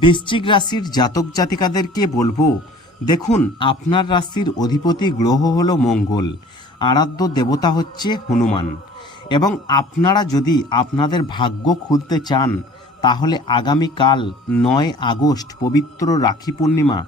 বৃশ্চিক রাশির জাতক জাতিকাদেরকে বলব, দেখুন, আপনার রাশির অধিপতি গ্রহ হলো মঙ্গল, আরাধ্য দেবতা হচ্ছে হনুমান। এবং আপনারা যদি আপনাদের ভাগ্য খুলতে চান, তাহলে আগামীকাল নয় আগস্ট পবিত্র রাখি পূর্ণিমা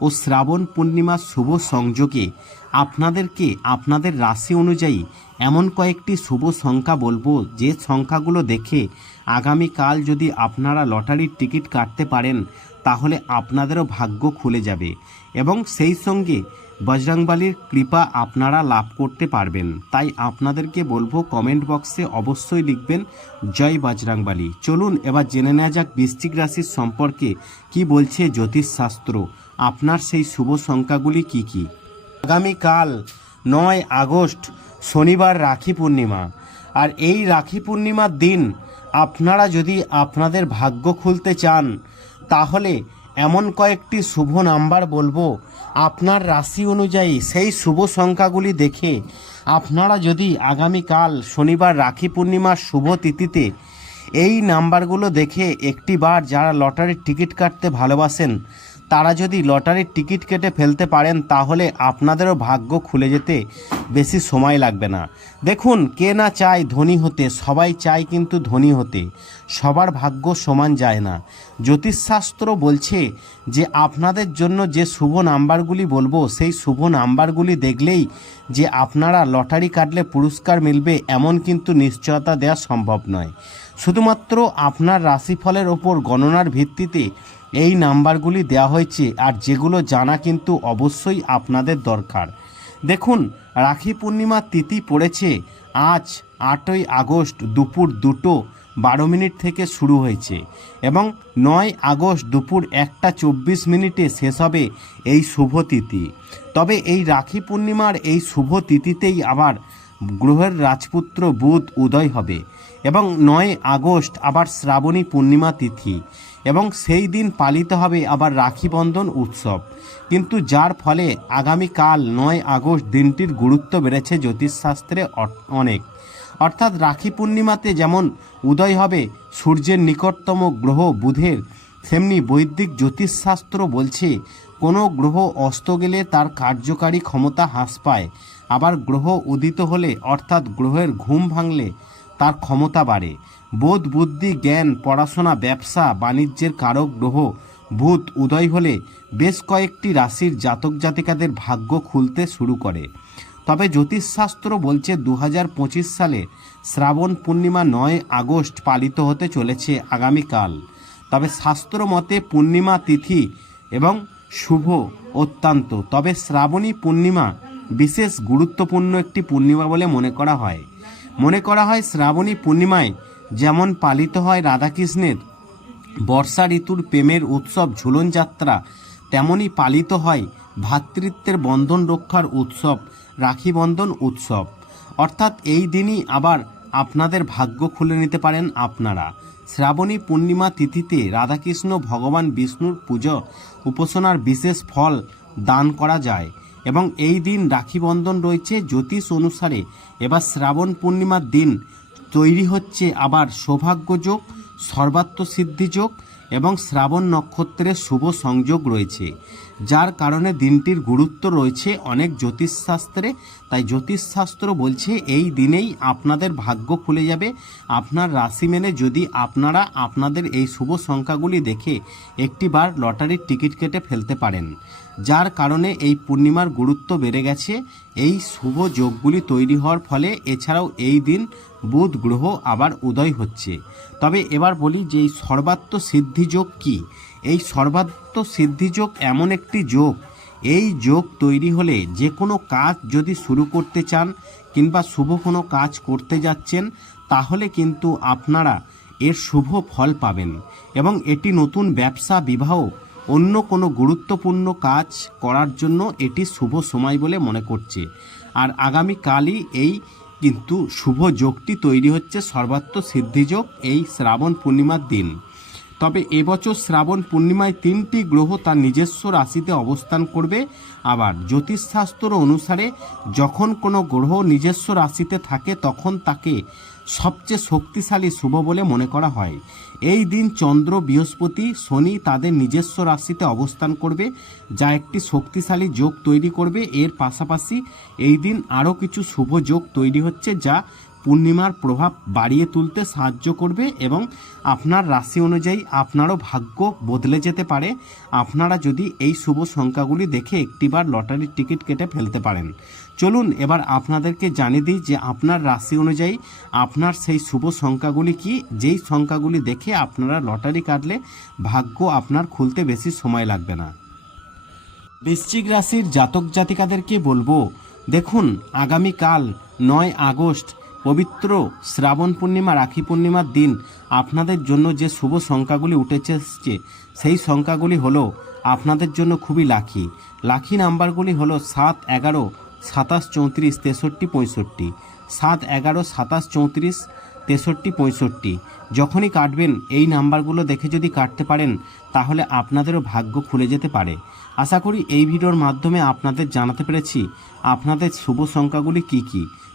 ও শ্রাবণ পূর্ণিমার শুভ সংযোগে আপনাদেরকে আপনাদের রাশি অনুযায়ী এমন কয়েকটি শুভ সংখ্যা বলব, যে সংখ্যাগুলো দেখে আগামীকাল যদি আপনারা লটারির টিকিট কাটতে পারেন, তাহলে আপনাদেরও ভাগ্য খুলে যাবে এবং সেই সঙ্গে বজরংবালির কৃপা আপনারা লাভ করতে পারবেন। তাই আপনাদেরকে বলব কমেন্ট বক্সে অবশ্যই লিখবেন, জয় বজরংবালি। চলুন এবার জেনে নেওয়া যাক বৃশ্চিক রাশির সম্পর্কে কি বলছে জ্যোতিষশাস্ত্র। আপনার সেই শুভ সংখ্যাগুলি কি কি? আগামীকাল নয় আগস্ট শনিবার রাখি পূর্ণিমা। আর এই রাখি পূর্ণিমার দিন আপনারা যদি আপনাদের ভাগ্য খুলতে চান, তাহলে এমন কয়েকটি শুভ নাম্বার বলব। আপনার রাশি অনুযায়ী সেই শুভ সংখ্যাগুলি দেখে আপনারা যদি আগামীকাল শনিবার রাখি পূর্ণিমার শুভ তিথিতে এই নাম্বারগুলো দেখে একটিবার যারা লটারির টিকিট কাটতে ভালোবাসেন তারা যদি লটারির টিকিট কেটে ফেলতে পারেন, তাহলে আপনাদেরও ভাগ্য খুলে যেতে বেশি সময় লাগবে না। দেখুন, কে না চায় ধনী হতে, সবাই চায় কিন্তু ধনী হতে। সবার ভাগ্য সমান যায় না। জ্যোতিষশাস্ত্র বলছে যে, আপনাদের জন্য যে শুভ নাম্বারগুলি বলব, সেই শুভ নাম্বারগুলি দেখলেই যে, আপনারা লটারি কাটলে পুরস্কার মিলবে, এমন কিন্তু নিশ্চয়তা দেওয়া সম্ভব নয়। শুধুমাত্র আপনার রাশিফলের ওপর গণনার ভিত্তিতে এই নাম্বারগুলি দেওয়া হয়েছে, আর যেগুলো জানা কিন্তু অবশ্যই আপনাদের দরকার। দেখুন, রাখি পূর্ণিমার তিথি পড়েছে আজ আটই আগস্ট দুপুর দুটো বারো মিনিট থেকে শুরু হয়েছে এবং নয় আগস্ট দুপুর একটা চব্বিশ মিনিটে শেষ হবে এই শুভ তিথি। তবে এই রাখি পূর্ণিমার এই শুভ তিথিতেই আবার গ্রহের রাজপুত্র বুধ উদয় হবে এবং নয় আগস্ট আবার শ্রাবণী পূর্ণিমা তিথি এবং সেই দিন পালিত হবে আবার রাখি বন্ধন উৎসব। কিন্তু যার ফলে আগামীকাল নয় আগস্ট দিনটির গুরুত্ব বেড়েছে জ্যোতিষশাস্ত্রে অনেক। অর্থাৎ রাখি পূর্ণিমাতে যেমন উদয় হবে, সূর্যের নিকটতম গ্রহ বুধের, তেমনি বৈদিক জ্যোতিষশাস্ত্র বলছে, কোনো গ্রহ অস্ত গেলে তার কার্যকারী ক্ষমতা হ্রাস পায়। আবার গ্রহ উদিত হলে, অর্থাৎ গ্রহের ঘুম ভাঙলে তার ক্ষমতা বাড়ে। বোধ, বুদ্ধি, জ্ঞান, পড়াশোনা, ব্যবসা, বাণিজ্যের কারক গ্রহ, ভূত, উদয় হলে বেশ কয়েকটি রাশির জাতক জাতিকাদের ভাগ্য খুলতে শুরু করে। তবে জ্যোতিষশাস্ত্র বলছে দু হাজার পঁচিশ সালে শ্রাবণ পূর্ণিমা নয় আগস্ট পালিত হতে চলেছে আগামীকাল। তবে শাস্ত্র মতে পূর্ণিমা তিথি এবং শুভ অত্যন্ত। তবে শ্রাবণী পূর্ণিমা বিশেষ গুরুত্বপূর্ণ একটি পূর্ণিমা বলে মনে করা হয়। মনে করা হয় শ্রাবণী পূর্ণিমায় যেমন পালিত হয় রাধাকৃষ্ণের বর্ষা ঋতুর প্রেমের উৎসব ঝুলন যাত্রা তেমনই পালিত হয় ভ্রাতৃত্বের বন্ধন রক্ষার উৎসব, রাখি বন্ধন উৎসব। অর্থাৎ এই দিনই আবার আপনাদের ভাগ্য খুলে নিতে পারেন আপনারা। শ্রাবণী পূর্ণিমা তিথিতে রাধাকৃষ্ণ ভগবান বিষ্ণুর পুজো উপাসনার বিশেষ ফল দান করা যায়। এবং এই দিন রাখি বন্ধন রয়েছে জ্যোতিষ অনুসারে। এবার শ্রাবণ পূর্ণিমার দিন তৈরি হচ্ছে আবার সৌভাগ্যযোগ সর্বাত্ম সিদ্ধিযোগ এবং শ্রাবণ নক্ষত্রের শুভ সংযোগ রয়েছে। যার কারণে দিনটির গুরুত্ব রয়েছে অনেক জ্যোতিষশাস্ত্রে। তাই জ্যোতিষশাস্ত্র বলছে, এই দিনেই আপনাদের ভাগ্য খুলে যাবে। আপনার রাশি মেনে যদি আপনারা আপনাদের এই শুভ সংখ্যাগুলি দেখে একটিবার লটারির টিকিট কেটে ফেলতে পারেন, যার কারণে এই পূর্ণিমার গুরুত্ব বেড়ে গেছে। এই শুভ যোগগুলি তৈরি হওয়ার ফলে এছাড়াও এই দিন বুধ গ্রহ আবার উদয় হচ্ছে। তবে এবার বলি যে এই সর্বাত্ম সিদ্ধি যোগ কী? এই সর্বাত্ম সিদ্ধিযোগ এমন একটি যোগ। এই যোগ তৈরি হলে যে কোনো কাজ যদি শুরু করতে চান কিংবা শুভ কোনো কাজ করতে যাচ্ছেন, তাহলে কিন্তু আপনারা এর শুভ ফল পাবেন এবং এটি নতুন ব্যবসা, বিবাহ, অন্য কোনো গুরুত্বপূর্ণ কাজ করার জন্য এটি শুভ সময় বলে মনে করছে। আর আগামীকালই এই কিন্তু শুভ যোগটি তৈরি হচ্ছে সর্বাত্ম সিদ্ধিযোগ এই শ্রাবণ পূর্ণিমার দিন। তবে এবছর শ্রাবণ পূর্ণিমায় তিনটি গ্রহ তার নিজস্ব রাশিতে অবস্থান করবে। আবার জ্যোতিষশাস্ত্র অনুসারে যখন কোনো গ্রহ নিজস্ব রাশিতে থাকে, তখন তাকে সবচেয়ে শক্তিশালী শুভ বলে মনে করা হয়। এই দিন চন্দ্র, বৃহস্পতি, শনি তাদের নিজস্ব রাশিতে অবস্থান করবে, যা একটি শক্তিশালী যোগ তৈরি করবে। এর পাশাপাশি এই দিন আরও কিছু শুভ যোগ তৈরি হচ্ছে, যা পূর্ণিমার প্রভাব বাড়িয়ে তুলতে সাহায্য করবে এবং আপনার রাশি অনুযায়ী আপনারও ভাগ্য বদলে যেতে পারে। আপনারা যদি এই শুভ সংখ্যাগুলি দেখে একটিবার লটারির টিকিট কেটে ফেলতে পারেন। চলুন এবার আপনাদেরকে জানিয়ে দিই যে আপনার রাশি অনুযায়ী আপনার সেই শুভ সংখ্যাগুলি কি? যেই সংখ্যাগুলি দেখে আপনারা লটারি কাটলে ভাগ্য আপনার খুলতে বেশি সময় লাগবে না। বৃশ্চিক রাশির জাতক জাতিকাদেরকে বলব, দেখুন, আগামীকাল নয় আগস্ট পবিত্র শ্রাবণ পূর্ণিমা, রাখি পূর্ণিমার দিন আপনাদের জন্য যে শুভ সংখ্যাগুলি উঠেছে সেই সংখ্যাগুলি হলো আপনাদের জন্য খুবই লাখি লাখি নাম্বারগুলি হলো সাত এগারো সাতাশ চৌত্রিশ তেষট্টি পঁয়ষট্টি। সাত এগারো সাতাশ চৌত্রিশ তেষট্টি পঁয়ষট্টি। যখনই কাটবেন, এই নাম্বারগুলো দেখে যদি কাটতে পারেন, তাহলে আপনাদেরও ভাগ্য খুলে যেতে পারে। আশা করি এই ভিডিওর মাধ্যমে আপনাদের জানাতে পেরেছি আপনাদের শুভ সংখ্যাগুলি কি কি।